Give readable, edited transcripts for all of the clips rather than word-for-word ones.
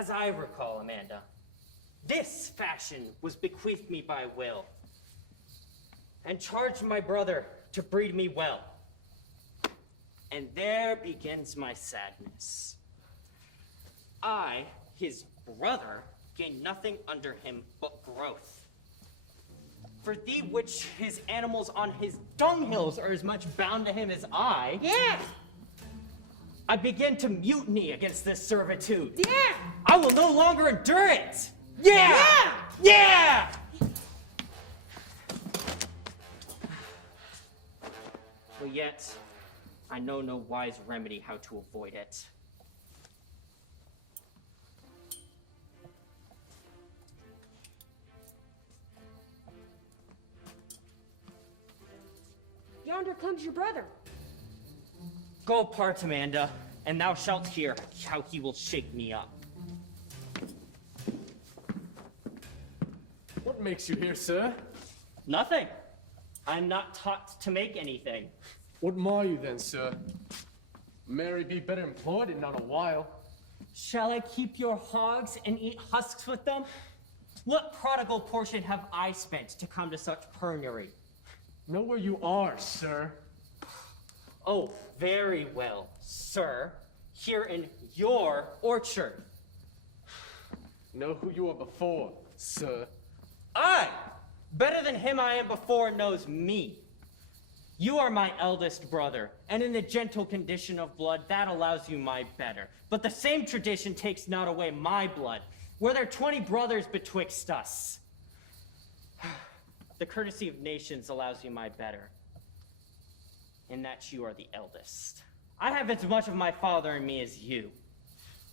As I recall, Amanda, this fashion was bequeathed me by will, and charged my brother to breed me well. And there begins my sadness. I, his brother, gain nothing under him but growth. For thee which his animals on his dunghills are as much bound to him as I. Yeah! I begin to mutiny against this servitude. Yeah! I will no longer endure it. Yeah! Yeah! But yet, I know no wise remedy how to avoid it. Yonder comes your brother. Go apart, Amanda, and thou shalt hear how he will shake me up. What makes you here, sir? Nothing. I'm not taught to make anything. What mar you then, sir? Mary be better employed in not a while. Shall I keep your hogs and eat husks with them? What prodigal portion have I spent to come to such penury? Know where you are, sir. Oh, very well, sir. Here in your orchard. Know who you were before, sir. I, better than him I am before, knows me. You are my eldest brother, and in the gentle condition of blood, that allows you my better. But the same tradition takes not away my blood. Were there 20 brothers betwixt us? The courtesy of nations allows you my better, in that you are the eldest. I have as much of my father in me as you,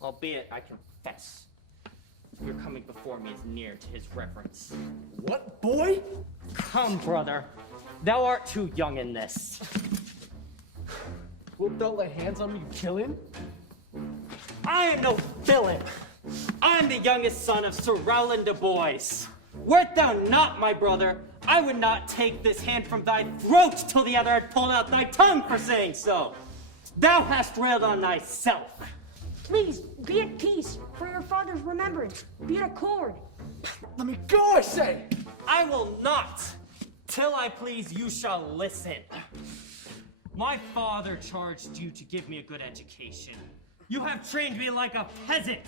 albeit I confess your coming before me is near to his reverence. What, boy? Come, brother. Thou art too young in this. Wilt thou lay hands on me, you villain? I am no villain. I am the youngest son of Sir Rowland de Boys. Wert thou not my brother, I would not take this hand from thy throat till the other had pulled out thy tongue for saying so. Thou hast railed on thyself. Please, be at peace, for your father's remembrance. Be at accord. Let me go, I say! I will not. Till I please, you shall listen. My father charged you to give me a good education. You have trained me like a peasant,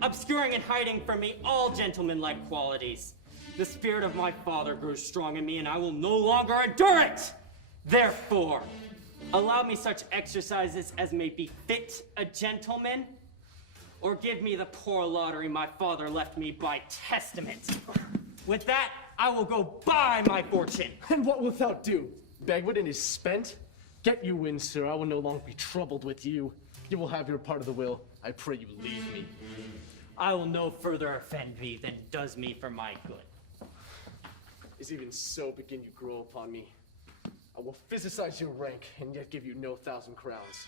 obscuring and hiding from me all gentlemanlike qualities. The spirit of my father grows strong in me, and I will no longer endure it. Therefore, allow me such exercises as may befit a gentleman, or give me the poor lottery my father left me by testament. With that, I will go buy my fortune. And what wilt thou do? Beg when it is spent? Get you in, sir. I will no longer be troubled with you. You will have your part of the will. I pray you leave me. I will no further offend thee than does me for my good. Is even so begin you grow upon me. I will physicize your rank, and yet give you no 1,000 crowns.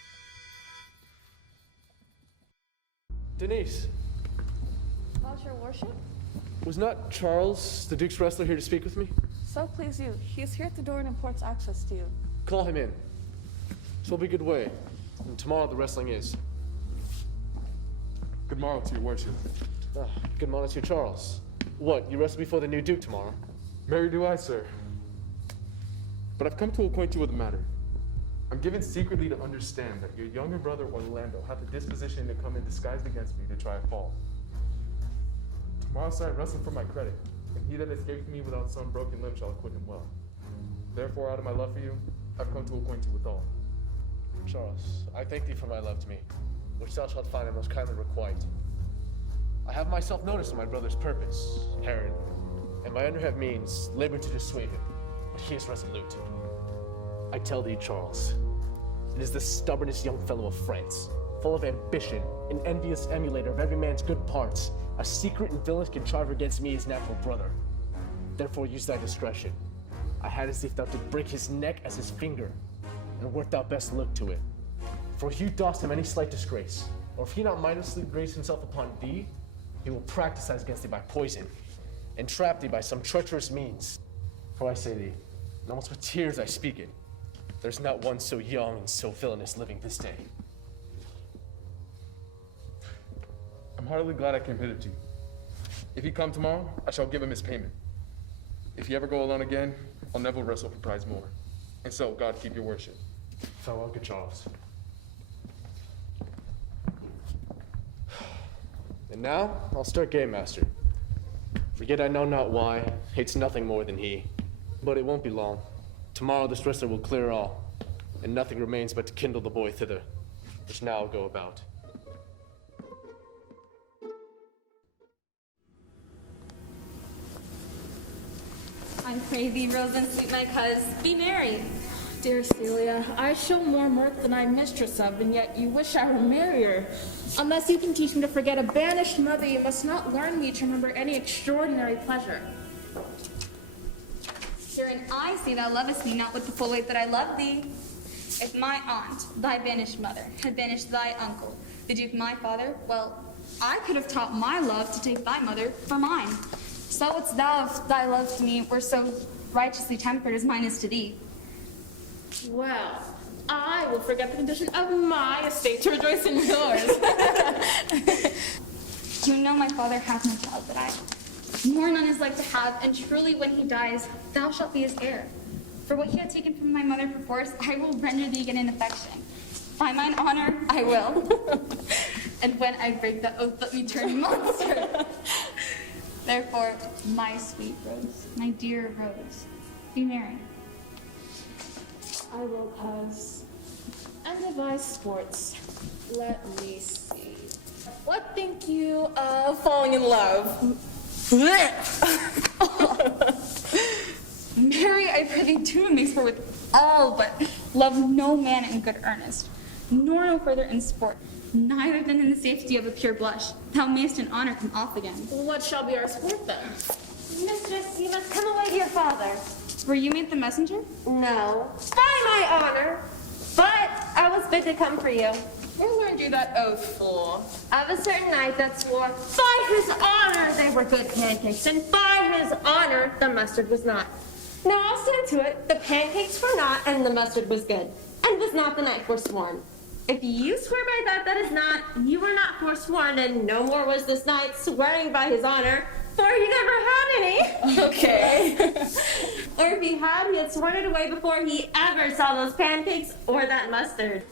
Denise, About your worship? was not Charles, the Duke's wrestler, here to speak with me? So please you. He is here at the door and imports access to you. Call him in. Twill be good way. And tomorrow the wrestling is. Good morrow to your worship. Good morning to you, Charles. What, you wrestle before the new Duke tomorrow? Marry do I, sir. But I've come to acquaint you with the matter. I'm given secretly to understand that your younger brother Orlando hath a disposition to come in disguised against me to try a fall. Tomorrow, sir, I wrestle for my credit, and he that escapes me without some broken limb shall acquit him well. Therefore, out of my love for you, I've come to acquaint you with all. Charles, I thank thee for my love to me, which thou shalt find I most kindly requite. I have myself noticed of my brother's purpose, Heron, and by underhand means labor to dissuade him, but he is resolute. I tell thee, Charles, it is the stubbornest young fellow of France, full of ambition, an envious emulator of every man's good parts, a secret and villainous contriver against me, his natural brother. Therefore use thy discretion. I had as if thou did break his neck as his finger, and wert thou best look to it. For if you dost him any slight disgrace, or if he not mindlessly grace himself upon thee, he will practice against thee by poison, and trap thee by some treacherous means. For I say thee, and almost with tears I speak it, there's not one so young and so villainous living this day. I'm heartily glad I came hither to you. If he come tomorrow, I shall give him his payment. If he ever go alone again, I'll never wrestle for prize more. And so, God keep your worship. Farewell, good Charles. And now, I'll start Game Master. Forget I know not why, hates nothing more than he. But it won't be long. Tomorrow this wrestler will clear all, and nothing remains but to kindle the boy thither, which now I'll go about. I pray thee, Rosalind, sweet my coz, be merry. Dear Celia, I show more mirth than I'm mistress of, and yet you wish I were merrier. Unless you can teach me to forget a banished mother, you must not learn me to remember any extraordinary pleasure. Herein I see thou lovest me not with the full weight that I love thee. If my aunt, thy banished mother, had banished thy uncle, the Duke my father, well, I could have taught my love to take thy mother for mine. So wouldst thou if thy love to me were so righteously tempered as mine is to thee. Well, I will forget the condition of my estate to rejoice in yours. You know my father hath no child but I. More none is like to have, and truly when he dies, thou shalt be his heir. For what he had taken from my mother perforce, I will render thee again in affection. By mine honor, I will. And when I break the oath, let me turn monster. Therefore, my sweet Rose, my dear Rose, be merry. I will pause and devise sports. Let me see. What think you of falling in love? Marry, I prithee, do mix for with all, but love no man in good earnest, nor no further in sport, neither than in the safety of a pure blush. Thou mayst in honor come off again. What shall be our sport then? Mistress, you must come away to your father. Were you made the messenger? No, by my honor. But I was bid to come for you. Who learned you that oath, fool? Of a certain knight that swore, by his honor they were good pancakes, and by his honor the mustard was not. Now I'll stand to it, the pancakes were not, and the mustard was good, and was not the knight forsworn. If you swear by that that is not, you were not forsworn, and no more was this knight swearing by his honor, for he never had any. Okay. Or if he had sworn it away before he ever saw those pancakes or that mustard.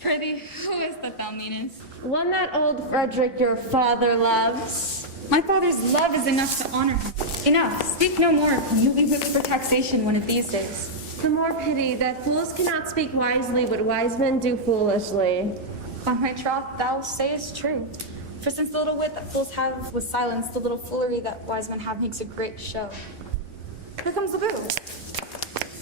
Prithee, who is that thou meanest? One that old Frederick your father loves. My father's love is enough to honor him. Enough, speak no more. You'll be whipped for taxation one of these days. The more pity that fools cannot speak wisely, but wise men do foolishly. By my troth, thou sayest true. For since the little wit that fools have with silence, the little foolery that wise men have makes a great show. Here comes Laboo.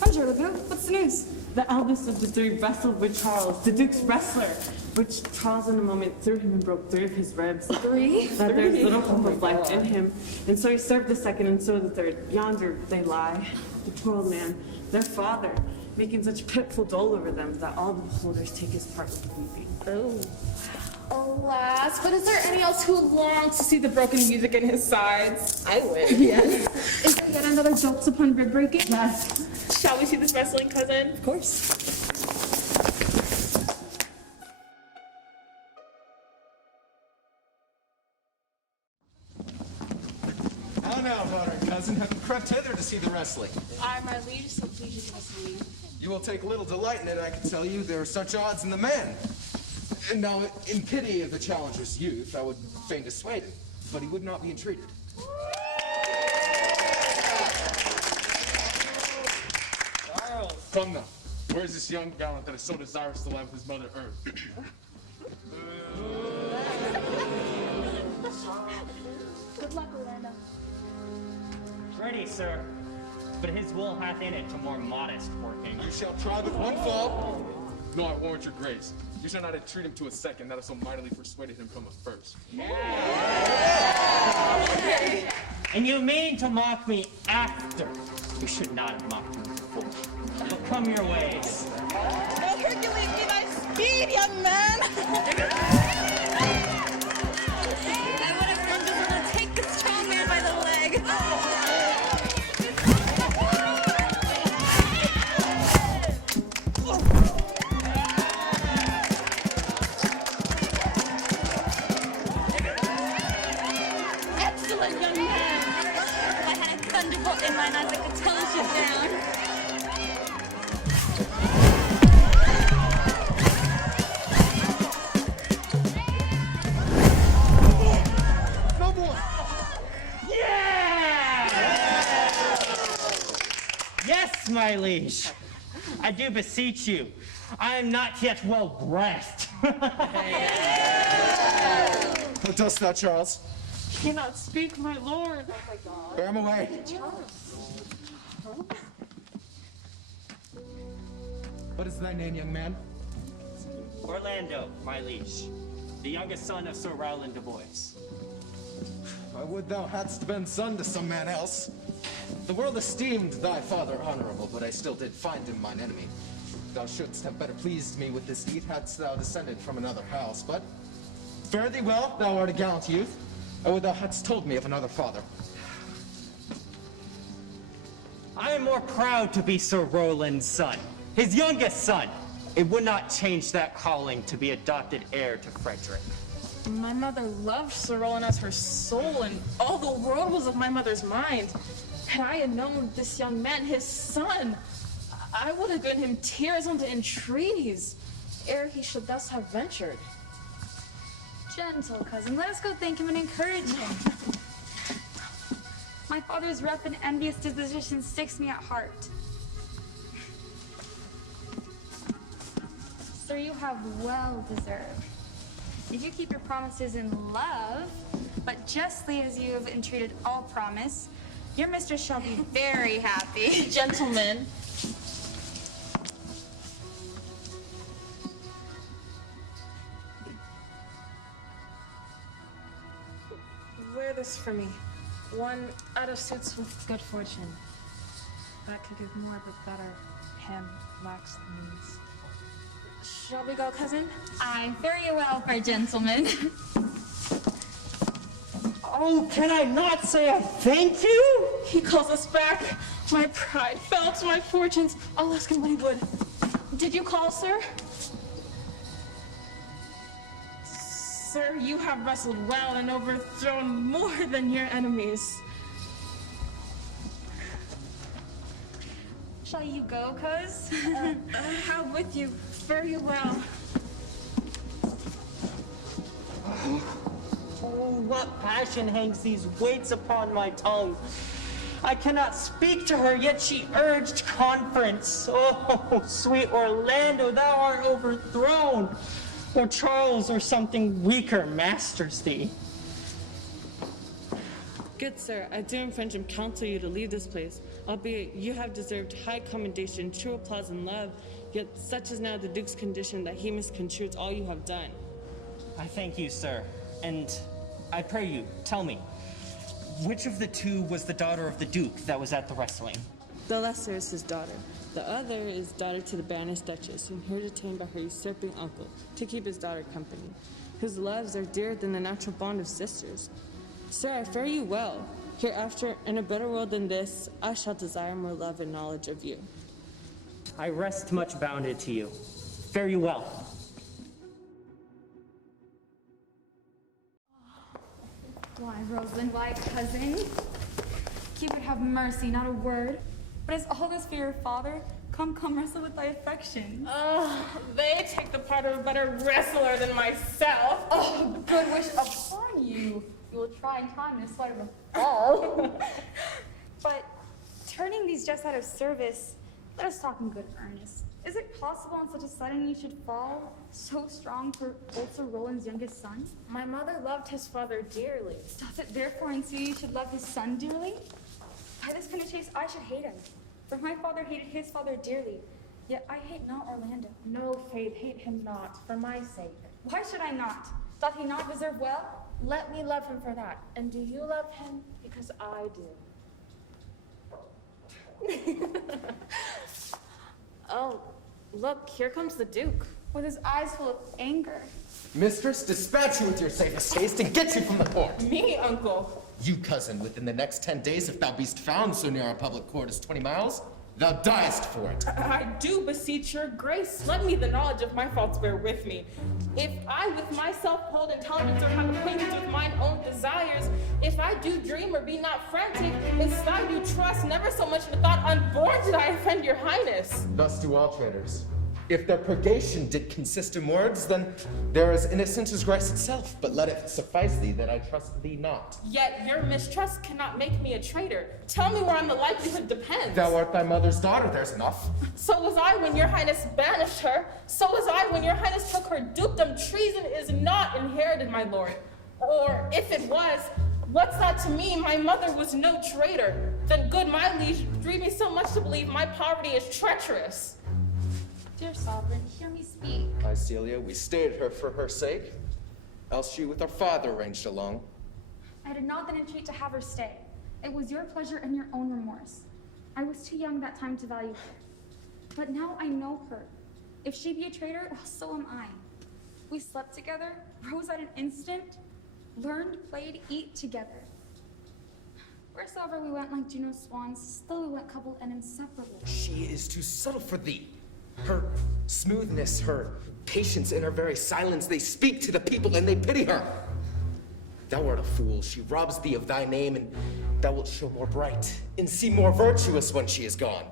Bonjour, Laboo. What's the news? The eldest of the three wrestled with Charles, the Duke's wrestler, which Charles in a moment threw him and broke 3 of his ribs. 3? That there's little hope of life in him. And so he served the second, and so the third. Yonder they lie, the poor old man, their father, making such pitiful dole over them that all the beholders take his part with weeping. Oh. Alas, but is there any else who longs to see the broken music in his sides? I would. Yes. Is there yet another jolts upon rib breaking? Yes. Shall we see this wrestling, cousin? Of course. How now, daughter and cousin, have you crept hither to see the wrestling? I, my liege, so please you give us leave. You will take little delight in it, I can tell you. There are such odds in the men. And now, in pity of the challenger's youth, I would fain dissuade him, but he would not be entreated. Charles! Come now. Where is this young gallant that is so desirous to love his mother earth? Good luck, Orlando. Ready, sir. But his will hath in it to more modest working. You shall try but one fall. No, I warrant your grace. You shall not entreat him to a second that have so mightily persuaded him from a first. And you mean to mock me after? You should not have mocked me before. But come your ways. Oh, Hercules, be thy speed, young man! I would have been able to take the strong man by the leg. excellent young man. If I had a thunderbolt in mine eyes, I could tone you down. No more! Yeah! Yes, my liege. I do beseech you. I am not yet well dressed. What dost thou, Charles? Cannot speak, my lord. Bear him away. What is thy name, young man? Orlando, my liege, the youngest son of Sir Rowland de Bois. I would thou hadst been son to some man else. The world esteemed thy father honorable, but I still did find him mine enemy. Thou shouldst have better pleased me with this deed hadst thou descended from another house, but fare thee well, thou art a gallant youth. I would thou hadst told me of another father. I am more proud to be Sir Rowland's son, his youngest son. It would not change that calling to be adopted heir to Frederick. My mother loved Sir Roland as her soul, and all the world was of my mother's mind. Had I had known this young man, his son, I would have given him tears unto entreaties, ere he should thus have ventured. Gentle cousin, let us go thank him and encourage him. My father's rough and envious disposition sticks me at heart. Sir, you have well deserved. If you keep your promises in love, but justly as you have entreated all promise, your mistress shall be very happy. Gentlemen, wear this for me. One out of suits with good fortune. That could give more, but better. Him lacks the means. Shall we go, cousin? Aye, very well, fair gentleman. Oh, can I not say a thank you? He calls us back. My pride fell to my fortunes. I'll ask him what he would. Did you call, sir? Sir, you have wrestled well and overthrown more than your enemies. Shall you go, cuz? How with you? Fare you well. Oh, what passion hangs these weights upon my tongue? I cannot speak to her, yet she urged conference. Oh, sweet Orlando, thou art overthrown. Or Charles or something weaker masters thee. Good sir, I do in friendship counsel you to leave this place, albeit you have deserved high commendation, true applause and love, yet such is now the Duke's condition that he misconstrues all you have done. I thank you, sir. And I pray you, tell me, which of the two was the daughter of the Duke that was at the wrestling? The lesser is his daughter. The other is daughter to the banished Duchess, and here detained by her usurping uncle to keep his daughter company, whose loves are dearer than the natural bond of sisters. Sir, I fare you well. Hereafter, in a better world than this, I shall desire more love and knowledge of you. I rest much bounded to you. Fare you well. Why, Rosalind, why, cousin? Cupid have mercy, not a word. But as all this for your father, come wrestle with thy affection. They take the part of a better wrestler than myself. Oh, good wish upon you. You will try in time in spite of a fall. But turning these just out of service, let us talk in good earnest. Is it possible on such a sudden you should fall, so strong for old Sir Roland's youngest son? My mother loved his father dearly. Doth it therefore ensue you should love his son dearly? By this kind of chase I should hate him, for my father hated his father dearly, yet I hate not Orlando. No, Faith, hate him not, for my sake. Why should I not? Doth he not deserve well? Let me love him for that. And do you love him? Because I do. Oh, look, here comes the Duke. With his eyes full of anger. Mistress, dispatch you with your safest haste and get you from the court. Me, uncle. You, cousin, within the next 10 days, if thou beest found so near our public court as 20 miles, thou diest for it. I do beseech your grace. Let me the knowledge of my faults bear with me. If I with myself hold intelligence or have acquaintance with mine own desires, if I I do dream or be not frantic, instead I do trust, never so much in the thought unborn did I offend your highness. Thus do all traitors. If their purgation did consist in words, then they're as innocent as grace itself. But let it suffice thee that I trust thee not. Yet your mistrust cannot make me a traitor. Tell me whereon the likelihood depends. Thou art thy mother's daughter, there's enough. So was I when your highness banished her. So was I when your highness took her dukedom. Treason is not inherited, my lord. Or if it was, what's that to me? My mother was no traitor. Then good my liege, dream me so much to believe my poverty is treacherous. Dear sovereign, hear me speak. Aye, Celia, we stayed her for her sake. Else she with our father ranged along. I did not then entreat to have her stay. It was your pleasure and your own remorse. I was too young that time to value her. But now I know her. If she be a traitor, well, so am I. We slept together, rose at an instant, learned, played, eat together. Wheresoever we went like Juno's swans, still we went coupled and inseparable. She is too subtle for thee. Her smoothness, her patience, and her very silence, they speak to the people and they pity her. Thou art a fool. She robs thee of thy name, and thou wilt show more bright and seem more virtuous when she is gone.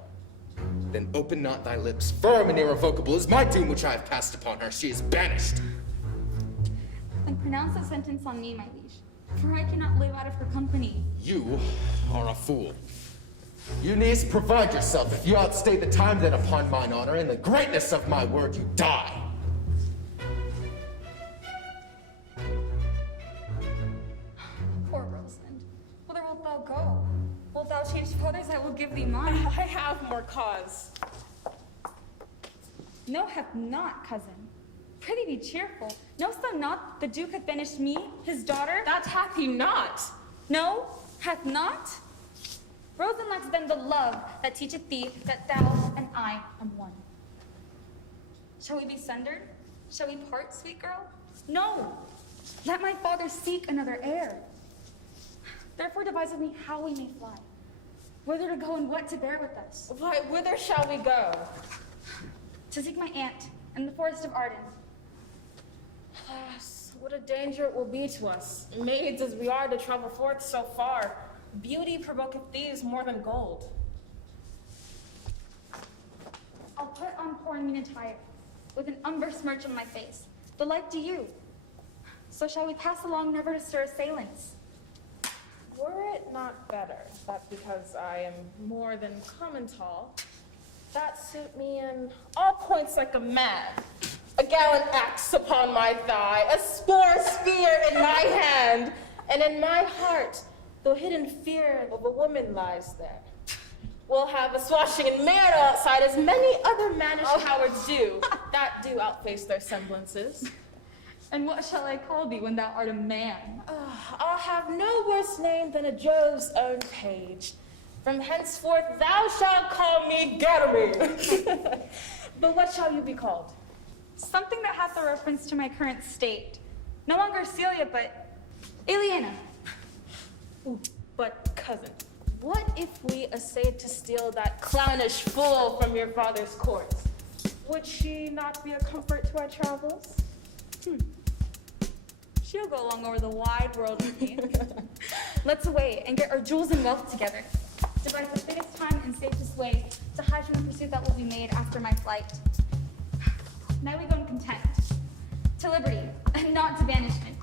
Then open not thy lips. Firm and irrevocable is my doom which I have passed upon her. She is banished. Then pronounce a sentence on me, my liege, for I cannot live out of her company. You are a fool. You needs provide yourself. If you outstay the time, then upon mine honor and the greatness of my word, you die. Poor Rosalind, whither wilt thou go? Wilt thou change fathers? I will give thee mine. I have more cause. No, hath not, cousin. Prithee be cheerful. Knowst thou not the Duke hath banished me, his daughter? That hath he not. No, hath not? Rosalind lacks then the love that teacheth thee that thou and I am one. Shall we be sundered? Shall we part, sweet girl? No! Let my father seek another heir. Therefore deviseth me how we may fly, whither to go and what to bear with us. Why, whither shall we go? To seek my aunt in the forest of Arden. Alas, what a danger it will be to us, maids as we are to travel forth so far. Beauty provoketh thieves more than gold. I'll put on poor and mean attire, with an umber smirch on my face, the like do you. So shall we pass along never to stir assailants? Were it not better that because I am more than common tall, that suit me in all points like a man, a gallant axe upon my thigh, a spear in my hand, and in my heart, the hidden fear of a woman lies there. We'll have a swashing and marital outside as many other mannish cowards do, that do outface their semblances. And what shall I call thee when thou art a man? I'll have no worse name than a Jove's own page. From henceforth thou shalt call me Ganymede. But what shall you be called? Something that hath a reference to my current state. No longer Celia, but Eliana. Ooh, but cousin, what if we essayed to steal that clownish fool from your father's court? Would she not be a comfort to our travels? She'll go along over the wide world with me. Let's away and get our jewels and wealth together. Devise the fittest time and safest way to hide from the pursuit that will be made after my flight. Now we go in content, to liberty, and not to banishment.